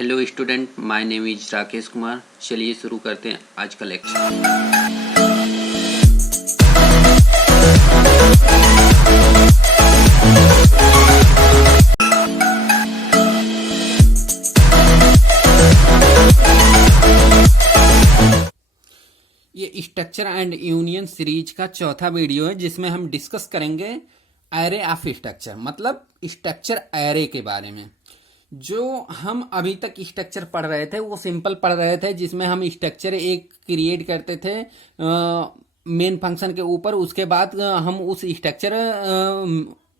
Hello student, my name is Rakesh Kumar. चलिए शुरू करते हैं आज का लेक्चर। ये स्ट्रक्चर एंड यूनियन सीरीज का चौथा वीडियो है जिसमें हम डिस्कस करेंगे एरे ऑफ स्ट्रक्चर, मतलब स्ट्रक्चर एरे के बारे में। जो हम अभी तक स्ट्रक्चर पढ़ रहे थे वो सिंपल पढ़ रहे थे, जिसमें हम स्ट्रक्चर एक क्रिएट करते थे मेन फंक्शन के ऊपर। उसके बाद हम उस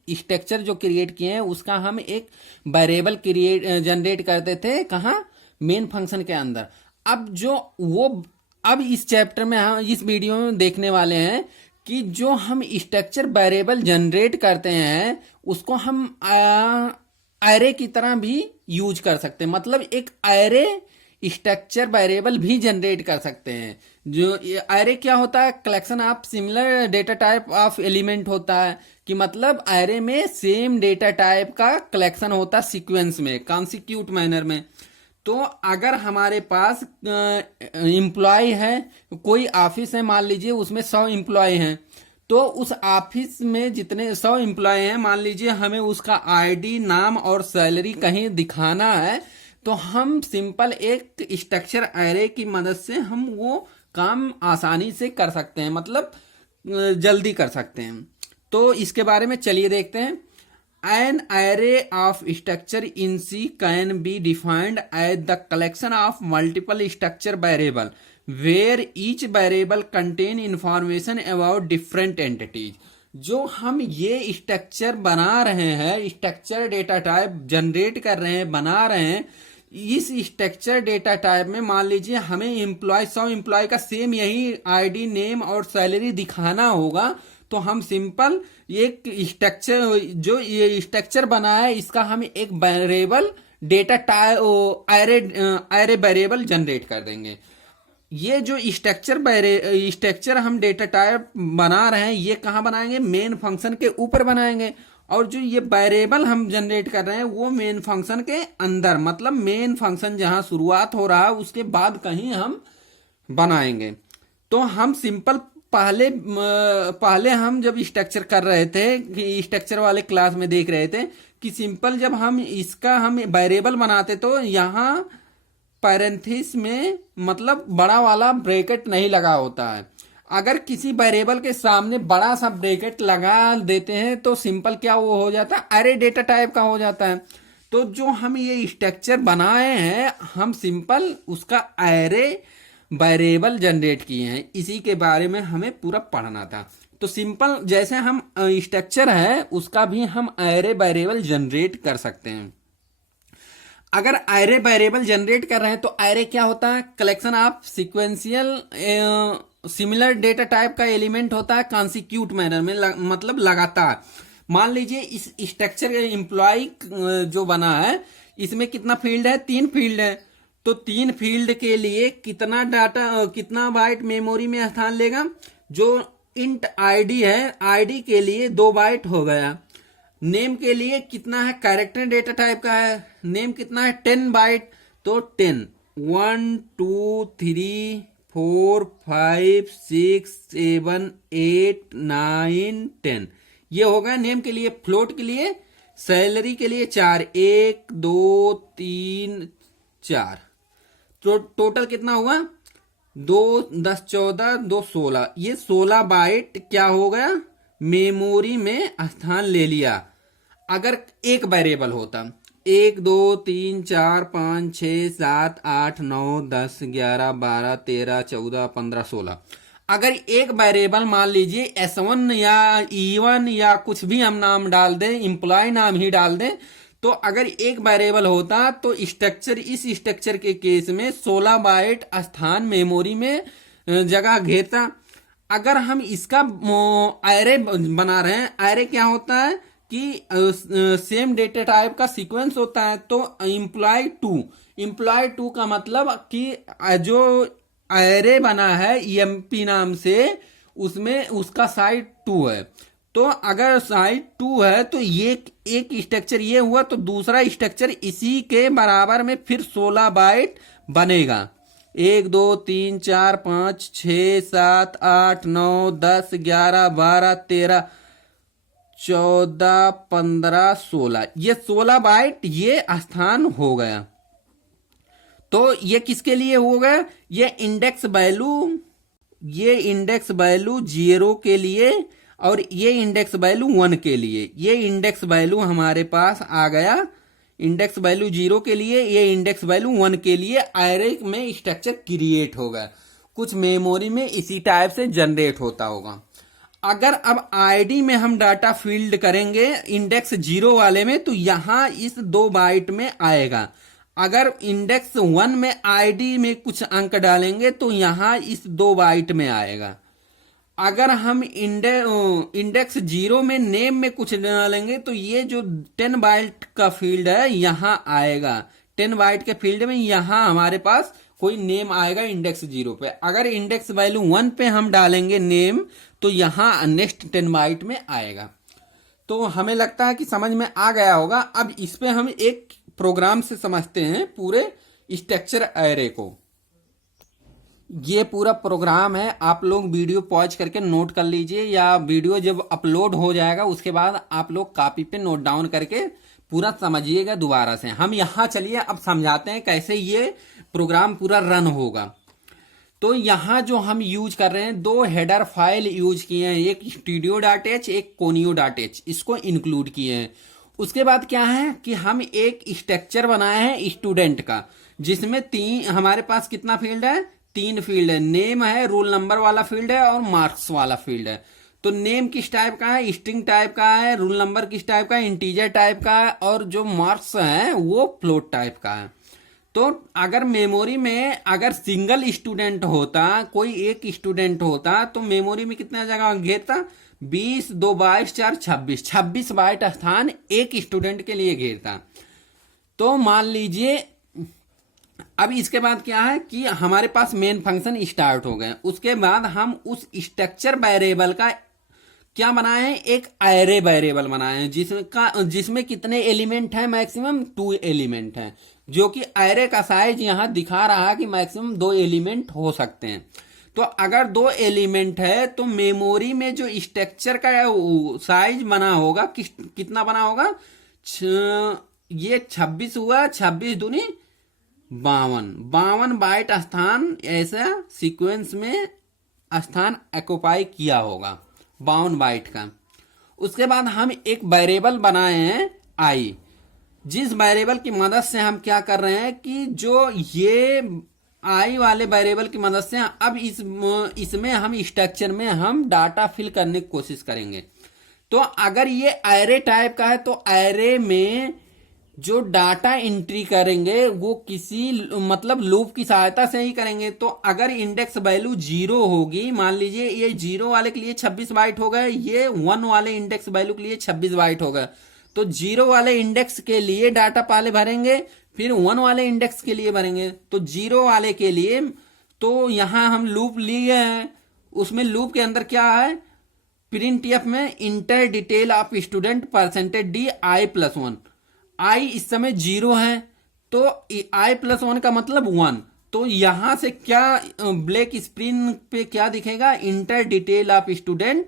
स्ट्रक्चर जो क्रिएट किए हैं उसका हम एक वेरिएबल जनरेट करते थे, कहाँ? मेन फंक्शन के अंदर। अब इस चैप्टर में हम इस वीडियो में देखने वाले हैं कि जो हम स्ट्रक्चर वेरिएबल जनरेट करते हैं उसको हम एरे की तरह भी यूज कर सकते हैं, मतलब एक एरे स्ट्रक्चर वेरिएबल भी जनरेट कर सकते हैं। जो एरे क्या होता है? Collection of similar data type of element होता है, कि मतलब एरे में सेम डेटा टाइप का कलेक्शन होता है सीक्वेंस में, कॉन्सिक्यूट मैनर में। तो अगर हमारे पास एम्प्लॉय है, कोई ऑफिस है, मान लीजिए उसमें 100 एम्प्लॉय हैं, तो उस ऑफिस में जितने 100 एम्प्लॉय हैं, मान लीजिए हमें उसका आईडी, नाम और सैलरी कहीं दिखाना है, तो हम सिंपल एक स्ट्रक्चर एरे की मदद से हम वो काम आसानी से कर सकते हैं, मतलब जल्दी कर सकते हैं। तो इसके बारे में चलिए देखते हैं। An array of structure in C can be defined as the collection of multiple structure variable where each variable contain information about different entities। जो हम ये स्ट्रक्चर बना रहे हैं, स्ट्रक्चर डेटा टाइप जनरेट कर रहे हैं, बना रहे हैं, इस स्ट्रक्चर डेटा टाइप में मान लीजिए हमें 100 एम्प्लॉय का सेम यही आईडी, नेम और सैलरी दिखाना होगा। तो हम सिंपल एक स्ट्रक्चर, जो ये स्ट्रक्चर बना है, इसका हम एक variable data type array variable generate कर देंगे। ये जो स्ट्रक्चर हम डेटा टाइप बना रहे हैं, ये कहाँ बनाएंगे? मेन फंक्शन के ऊपर बनाएंगे। और जो ये वेरिएबल हम जनरेट कर रहे हैं वो मेन फंक्शन के अंदर, मतलब मेन फंक्शन जहां शुरुआत हो रहा है उसके बाद कहीं हम बनाएंगे। तो हम सिंपल पहले हम जब स्ट्रक्चर कर रहे थे, कि स्ट्रक्चर वाले क्लास में देख रहे थे कि सिंपल जब हम वेरिएबल बनाते तो यहाँ पैरेंथेसिस में मतलब बड़ा वाला ब्रैकेट नहीं लगा होता है। अगर किसी वेरिएबल के सामने बड़ा सा ब्रैकेट लगा देते हैं तो सिंपल क्या वो हो जाता है? एरे डेटा टाइप का हो जाता है। तो जो हम ये स्ट्रक्चर बनाए हैं, हम सिंपल उसका एरे वेरिएबल जनरेट किए हैं, इसी के बारे में हमें पूरा पढ़ना था। तो सिंपल जैसे हम स्ट्रक्चर है उसका भी हम एरे वेरिएबल जनरेट कर सकते हैं। अगर एरे वेरिएबल जनरेट कर रहे हैं तो एरे क्या होता है? Collection of sequential similar data type का एलिमेंट होता है कॉन्सिक्यूट मैनर में, मतलब लगातार। मान लीजिए इस स्ट्रक्चर एम्प्लॉय जो बना है इसमें कितना फील्ड है? 3 फील्ड है। तो 3 फील्ड के लिए कितना डाटा, कितना बाइट मेमोरी में स्थान लेगा? जो इंट आईडी है, आईडी के लिए 2 बाइट हो गया। नेम के लिए कितना है? कैरेक्टर डेटा टाइप का है, नेम कितना है? 10 बाइट। तो 10 1 2 3 4 5 6 7 8 9 10 ये होगा नेम के लिए। फ्लोट के लिए, सैलरी के लिए 4 1 2 3 4। तो टोटल कितना हुआ? 2 10 14 2 16। ये 16 बाइट क्या हो गया? मेमोरी में स्थान ले लिया। अगर एक वेरिएबल होता 1 2 3 4 5 6 7 8 9 10 11 12 13 14 15 16, अगर एक वेरिएबल मान लीजिए S1 या E1 या कुछ भी हम नाम डाल दें, एम्प्लॉय नाम ही डाल दें, तो अगर एक वेरिएबल होता तो इस स्ट्रक्चर के केस में 16 बाइट स्थान मेमोरी में जगह घेरता। अगर हम इसका एरे बना रहे हैं, एरे क्या होता है कि सेम डेटा टाइप का सीक्वेंस होता है। तो एम्प्लॉय टू का मतलब कि जो एरे बना है EMP नाम से, उसमें उसका साइज 2 है। तो अगर साइड 2 है तो ये एक स्ट्रक्चर ये हुआ, तो दूसरा स्ट्रक्चर इसी के बराबर में फिर 16 बाइट बनेगा। 1 2 3 4 5 6 7 8 9 10 11 12 13 14 15 16, ये 16 बाइट ये स्थान हो गया। तो ये किसके लिए हो गया? ये इंडेक्स वैल्यू 0 के लिए और ये इंडेक्स वैल्यू 1 के लिए। ये इंडेक्स वैल्यू हमारे पास आ गया, इंडेक्स वैल्यू 0 के लिए, ये इंडेक्स वैल्यू 1 के लिए एरे में स्ट्रक्चर क्रिएट होगा। कुछ मेमोरी में इसी टाइप से जनरेट होता होगा। अगर अब आईडी में हम डाटा फील्ड करेंगे इंडेक्स 0 वाले में, तो यहां इस 2 बाइट में आएगा। अगर इंडेक्स 1 में आईडी में कुछ अंक डालेंगे तो यहां इस 2 बाइट में आएगा। अगर हम इंडेक्स 0 में नेम में कुछ डालेंगे तो ये जो 10 बाइट का फील्ड है यहां आएगा। 10 बाइट के फील्ड में यहां हमारे पास कोई नेम आएगा इंडेक्स 0 पे। अगर इंडेक्स वैल्यू 1 पे हम डालेंगे नेम तो यहां नेक्स्ट 10 बाइट में आएगा। तो हमें लगता है कि समझ में आ गया होगा। अब इस पे हम एक प्रोग्राम से समझते हैं पूरे स्ट्रक्चर एरे को। ये पूरा प्रोग्राम है, आप लोग वीडियो पॉज करके नोट कर लीजिए, या वीडियो जब अपलोड हो जाएगा उसके बाद आप लोग कॉपी पे नोट डाउन करके पूरा समझिएगा दोबारा से। हम यहां चलिए अब समझाते हैं कैसे ये प्रोग्राम पूरा रन होगा। तो यहां जो हम यूज कर रहे हैं 2 हेडर फाइल यूज किए हैं, एक studio.h एक conio.h, इसको इंक्लूड किए हैं। उसके बाद क्या है कि हम एक स्ट्रक्चर बनाए हैं स्टूडेंट का, जिसमें हमारे पास कितना फील्ड है? 3 फील्ड है। नेम है, रोल नंबर वाला फील्ड है और मार्क्स वाला फील्ड है। तो नेम किस टाइप का है? स्ट्रिंग टाइप का है। रोल नंबर किस टाइप का है? इंटीजर टाइप का है। और जो मार्क्स है वो फ्लोट टाइप का है। तो अगर मेमोरी में अगर सिंगल स्टूडेंट होता, कोई एक स्टूडेंट होता, तो मेमोरी में कितना जगह घेरता? 20 2 22 4 26 बाइट स्थान एक स्टूडेंट के लिए घेरता। तो मान लीजिए अब इसके बाद क्या है कि हमारे पास मेन फंक्शन स्टार्ट हो गए। उसके बाद हम उस स्ट्रक्चर वेरिएबल का क्या बनाए हैं? एक एरे वेरिएबल बनाए हैं, जिसमें कितने एलिमेंट हैं? मैक्सिमम 2 एलिमेंट हैं, जो कि एरे का साइज यहां दिखा रहा है कि मैक्सिमम 2 एलिमेंट हो सकते हैं। तो अगर 2 एलिमेंट है तो मेमोरी में जो स्ट्रक्चर का साइज बना होगा कितना बना होगा? ये 26 हुआ, 26 दूनी 52 बाइट स्थान ऐसा सीक्वेंस में स्थान ऑक्युपाई किया होगा 52 बाइट का। उसके बाद हम एक वेरिएबल बनाए हैं आई, जिस वेरिएबल की मदद से हम क्या कर रहे हैं कि जो ये आई वाले वेरिएबल की मदद से अब इसमें हम स्ट्रक्चर में हम डाटा फिल करने की कोशिश करेंगे। तो अगर ये एरे टाइप का है तो एरे में जो डाटा एंट्री करेंगे वो किसी मतलब लूप की सहायता से ही करेंगे। तो अगर इंडेक्स वैल्यू 0 होगी, मान लीजिए ये 0 वाले के लिए 26 बाइट हो गए, ये 1 वाले इंडेक्स वैल्यू के लिए 26 बाइट हो गए। तो 0 वाले इंडेक्स के लिए डाटा पहले भरेंगे, फिर 1 वाले इंडेक्स के लिए भरेंगे। तो 0 वाले के लिए तो यहां हम लूप लिए हैं, उसमें लूप के अंदर क्या है? प्रिंटफ में inter detail of student %d i+1। आई इस समय 0 है तो i+1 का मतलब 1। तो यहां से क्या ब्लैक स्क्रीन पे क्या दिखेगा? Inter detail of student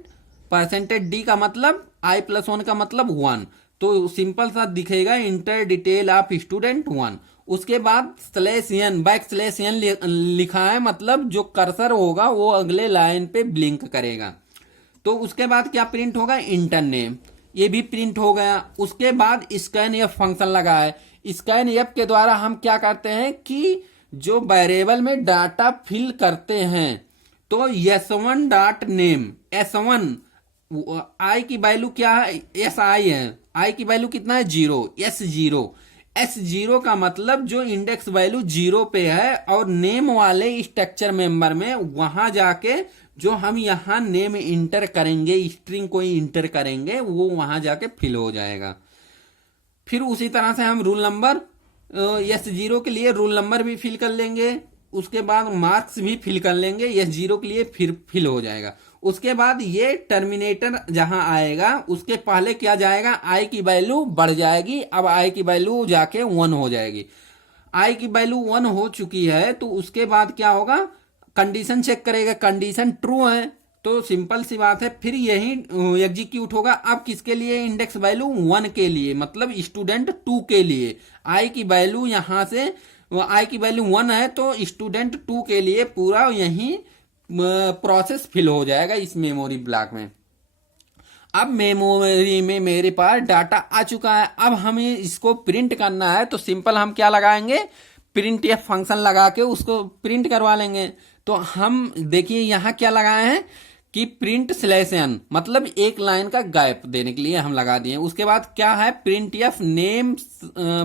%d का मतलब i+1 का मतलब 1। तो सिंपल सा दिखेगा इंटर डिटेल ऑफ स्टूडेंट 1। उसके बाद /n लिखा है, मतलब जो कर्सर होगा वो अगले लाइन पे ब्लिंक करेगा। तो उसके बाद क्या प्रिंट होगा? इंटर नेम, ये भी प्रिंट हो गया। उसके बाद स्कैनएफ फंक्शन लगा है। स्कैनएफ के द्वारा हम क्या करते हैं कि जो वेरिएबल में डाटा फिल करते हैं, तो s1.name, s1 आई की वैल्यू क्या है? si है। आई की वैल्यू कितना है? 0। s0 का मतलब जो इंडेक्स वैल्यू 0 पे है और नेम वाले स्ट्रक्चर मेंबर में वहां जाके जो हम यहाँ नेम इंटर करेंगे, स्ट्रिंग को इंटर करेंगे, वो वहां जाके फिल हो जाएगा। फिर उसी तरह से हम रूल नंबर S0 के लिए रूल नंबर भी फिल कर लेंगे। उसके बाद मार्क्स भी फिल कर लेंगे, S0 के लिए फिर फिल हो जाएगा। उसके बाद ये टर्मिनेटर जहां आएगा उसके पहले क्या जाएगा, आई की वैल्यू बढ़ जाएगी। अब आई की वैल्यू जाके 1 हो जाएगी। आई की वैल्यू 1 हो चुकी है तो उसके बाद क्या होगा, कंडीशन चेक करेगा, कंडीशन ट्रू है तो सिंपल सी बात है फिर यही एग्जीक्यूट होगा। अब किसके लिए, इंडेक्स वैल्यू 1 के लिए, मतलब स्टूडेंट 2 के लिए। आई की वैल्यू यहां से, आई की वैल्यू 1 है तो स्टूडेंट 2 के लिए पूरा यही प्रोसेस फिल हो जाएगा इस मेमोरी ब्लॉक में। अब मेमोरी में मेरे पास डाटा आ चुका है। अब हमें इसको प्रिंट करना है तो सिंपल हम क्या लगाएंगे, प्रिंट एफ फंक्शन लगा के उसको प्रिंट करवा लेंगे। तो हम देखिए यहां क्या लगाए हैं कि प्रिंट स्लैश एन, मतलब एक लाइन का गैप देने के लिए हम लगा दिए। उसके बाद क्या है, print F name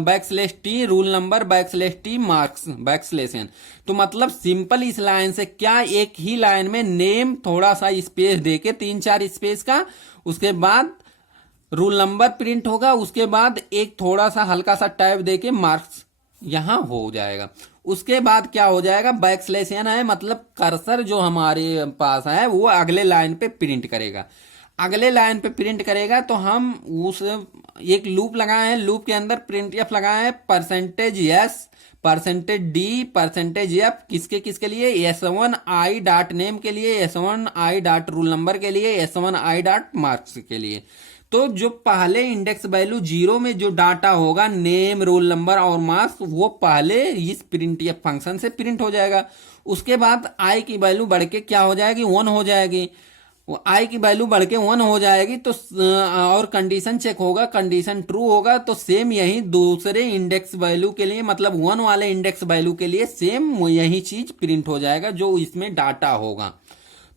back slash T roll number back slash T marks back slash N. तो मतलब सिंपल इस लाइन से क्या, एक ही लाइन में नेम थोड़ा सा स्पेस देके 3-4 स्पेस का, उसके बाद रूल नंबर प्रिंट होगा, उसके बाद एक थोड़ा सा हल्का सा टैब देके मार्क्स यहां हो जाएगा। उसके बाद क्या हो जाएगा, बैक स्लैश एन है, मतलब कर्सर जो हमारे पास है वो अगले लाइन पे प्रिंट करेगा। अगले लाइन पे प्रिंट करेगा तो हम उस एक लूप लगाए हैं, लूप के अंदर प्रिंट एफ लगाए हैं, percentage S percentage D percentage F, किसके किसके लिए, S1 आई डॉट नेम के लिए, S1 I dot rule number के लिए, S1 आई डॉट मार्क्स के लिए। तो जो पहले इंडेक्स वैल्यू 0 में जो डाटा होगा नेम रोल नंबर और मार्क्स, वो पहले इस प्रिंट एफ फंक्शन से प्रिंट हो जाएगा। उसके बाद आई की वैल्यू बढ़ के क्या हो जाएगी, 1 हो जाएगी। आई की वैल्यू बढ़ के 1 हो जाएगी तो और कंडीशन चेक होगा, कंडीशन ट्रू होगा तो सेम यही दूसरे इंडेक्स वैल्यू के लिए, मतलब 1 वाले इंडेक्स वैल्यू के लिए सेम यही चीज प्रिंट हो जाएगा जो इसमें डाटा होगा।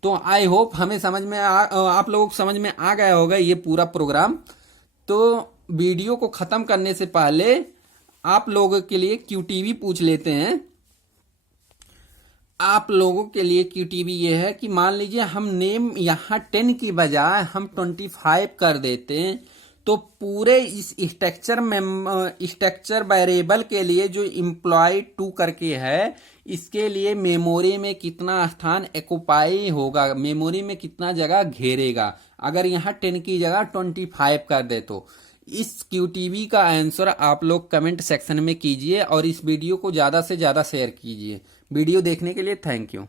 तो आई होप हमें समझ में आप लोगों को समझ में आ गया होगा ये पूरा प्रोग्राम। तो वीडियो को खत्म करने से पहले आप लोगों के लिए क्यूटीवी पूछ लेते हैं। आप लोगों के लिए क्यूटीवी ये है कि मान लीजिए हम नेम यहाँ 10 की बजाय हम 25 कर देते हैं तो पूरे इस स्ट्रक्चर वेरिएबल के लिए जो एम्प्लॉय 2 करके है, इसके लिए मेमोरी में कितना स्थान एक्युपाई होगा, मेमोरी में कितना जगह घेरेगा अगर यहाँ 10 की जगह 25 कर दे। तो इस क्यूटीवी का आंसर आप लोग कमेंट सेक्शन में कीजिए और इस वीडियो को ज़्यादा से ज़्यादा शेयर कीजिए। वीडियो देखने के लिए थैंक यू।